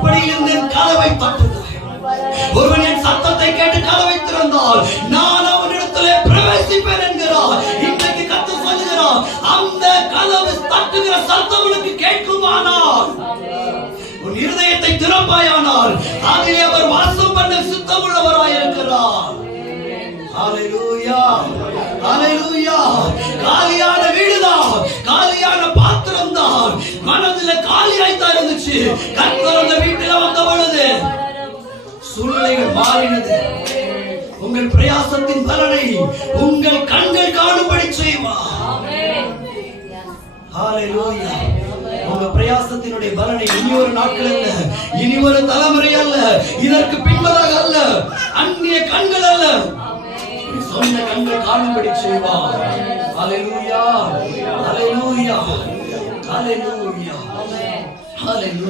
வாசற்படியிலிருந்து கதவை தட்டுகிறார். ஒருவன் என் சத்தத்தை கேட்டு கதவை திறந்தால் நான் அவனிடத்திலே பிரவேசிப்பேன் என்கிறார். இன்றைக்கு கர்த்தர் சொல்லுகிறார், அந்த கதவு தட்டுகிற சத்தம் உனக்கு கேட்குமானால் உன் இருதயத்தை திறப்பாயானால் அதிலே அவர் வாசம் பண்ண சுத்தமுள்ளவராய் இருக்கிறார். ஹல்லேலூயா, ஹல்லேலூயா. காலியான வீடுதான், காலியான பாத்திரம் தான், மனதில் காலியாய்த்தான் இருந்துச்சு. கர்த்தர் அந்த வீட்டில் வந்த பொழுது சூழ்நிலைகள் மாறினது. உங்கள் பிரயாசத்தின் பலனை உங்கள் கண்கள் காணும்படி செய்வார். ஹல்லேலூயா. உங்க பிரயாசத்தினுடைய பலனை இனி ஒரு நாட்கள் அல்ல, இனி ஒரு தலைமுறை அல்ல, இதற்கு பின்பதாக அல்ல, அந்நிய கண்கள் அல்ல, சொந்த கண்கள் காணும்படி செய்வார். ஹல்லேலூயா, ஹல்லேலூயா, ஹல்லேலூயா, ஹல்லேலூயா.